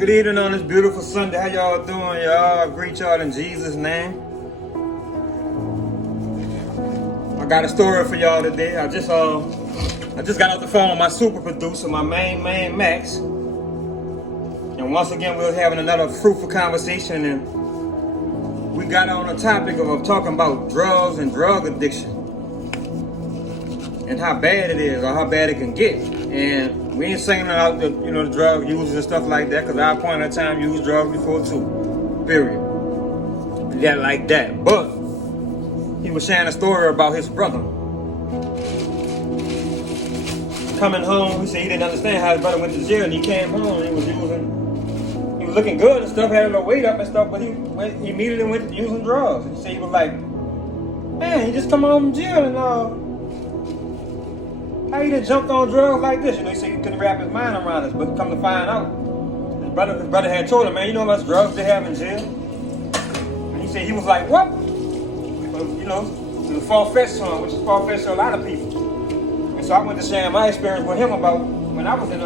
Good evening on this beautiful Sunday. How y'all doing, y'all? I greet y'all in Jesus' name. I got a story for y'all today. I just got off the phone with my super producer, my main man Max. And once again, we were having another fruitful conversation, and we got on the topic of talking about drugs and drug addiction and how bad it is or how bad it can get. And we ain't singling out the drug users and stuff like that, because I at point in time used drugs before too. Period. Yeah, like that. But he was sharing a story about his brother coming home. He said he didn't understand how his brother went to jail, and he came home and he was looking good and stuff, had a little weight up and stuff, but he immediately went using drugs. And he said he was like, man, he just come home from jail and how he done jumped on drugs like this? He said he couldn't wrap his mind around this, but come to find out, his brother had told him, man, you know how much drugs they have in jail? And he said he was like, what? It was far-fetched to him, which is far-fetched to a lot of people. And so I went to share my experience with him about when I was in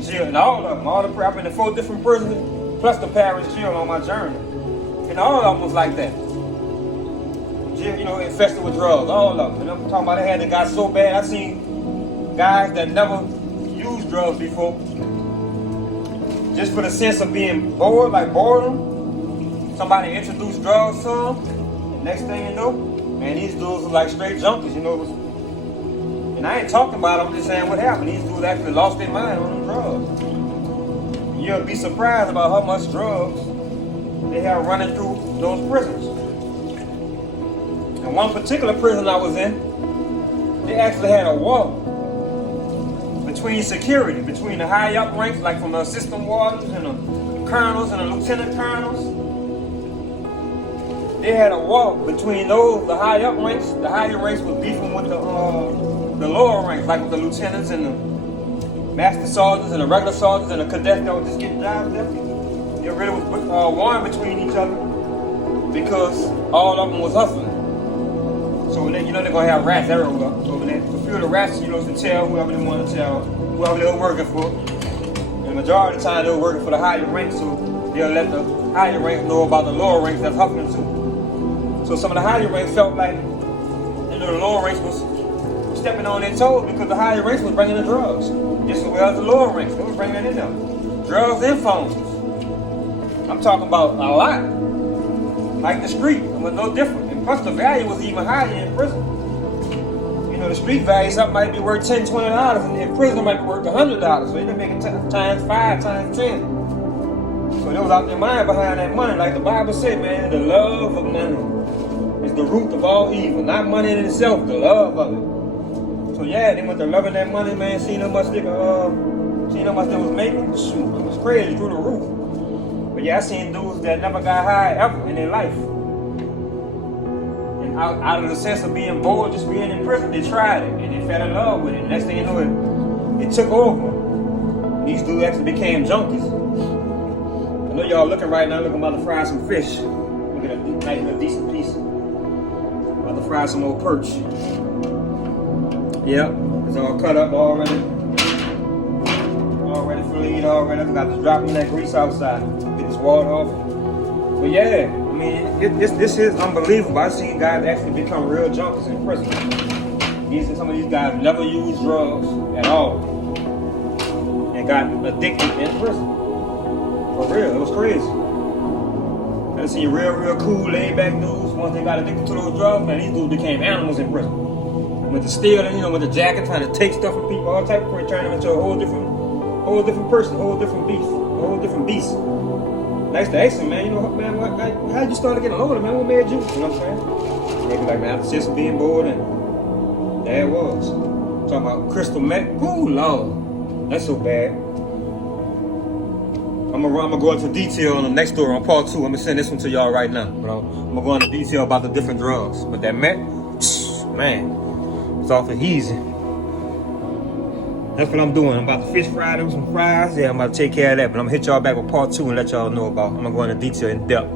jail, and all of them, I've been in 4 different prisons, plus the parish jail on my journey. And all of them was like that. Infested with drugs, all of them. And I'm talking about it got so bad. I've seen guys that never used drugs before, just for the sense of being bored, like boredom. Somebody introduced drugs to them, and next thing you know, man, these dudes are like straight junkies, And I ain't talking about them, I'm just saying what happened. These dudes actually lost their mind on them drugs. You'll be surprised about how much drugs they have running through those prisons. And one particular prison I was in, they actually had a wall between security, between the high up ranks, like from the assistant wardens and the colonels and the lieutenant colonels. They had a wall between those, the high up ranks. The higher ranks was beefing with the lower ranks, like with the lieutenants and the master sergeants and the regular sergeants and the cadets that were just getting jobs there. They really was warring between each other because all of them was hustling. So they're gonna have rats everywhere. So when a few of the rats, to tell whoever they want to tell, whoever they were working for. And the majority of the time they were working for the higher ranks, so they'll let the higher ranks know about the lower ranks that's hustling too. So some of the higher ranks felt like, the lower ranks was stepping on their toes because the higher ranks was bringing the drugs. Just as well as the lower ranks, they was bringing it in there. Drugs and phones. I'm talking about a lot. Like the street, it was no different. And plus the value was even higher in prison. The street value, something might be worth $10, $20, and in prison it might be worth $100. So they're making times 5, times 10. So they was out their mind behind that money. Like the Bible said, man, the love of money is the root of all evil. Not money in itself, the love of it. So yeah, they went to loving that money, man, seeing how much they was making. Shoot, it was crazy through the roof. But yeah, I seen dudes that never got high ever in their life. And out of the sense of being bored, just being in prison, they tried it and they fell in love with it. And next thing you know, it took over. These dudes actually became junkies. I know y'all looking right now, about to fry some fish. Look at a nice little decent piece. About to fry some old perch. Yep, it's all cut up already. Already filleted already. I'm about to drop in that grease outside. Get this water off. But yeah, I mean, this is unbelievable. I've seen guys actually become real junkies in prison. Some of these guys never used drugs at all and got addicted in prison. For real, it was crazy. I've seen real cool, laid-back dudes. Once they got addicted to those drugs, man, these dudes became animals in prison. With the stealing, with the jacket, trying to take stuff from people, all type of things, turn them into a whole different person, whole different beast. Nice to ask him, man, how you started getting older, man? What made you? You know what I'm saying? They be like, man, after just being bored, and there it was. Talking about crystal meth. Ooh, Lord. That's so bad. I'm gonna go into detail on the next story on part 2. I'm gonna send this one to y'all right now. But I'm gonna go into detail about the different drugs. But that meth, man, it's awful easy. That's what I'm doing. I'm about to fish fry them some fries. Yeah, I'm about to take care of that. But I'm gonna hit y'all back with part 2 and let y'all know about. I'm gonna go into detail in depth.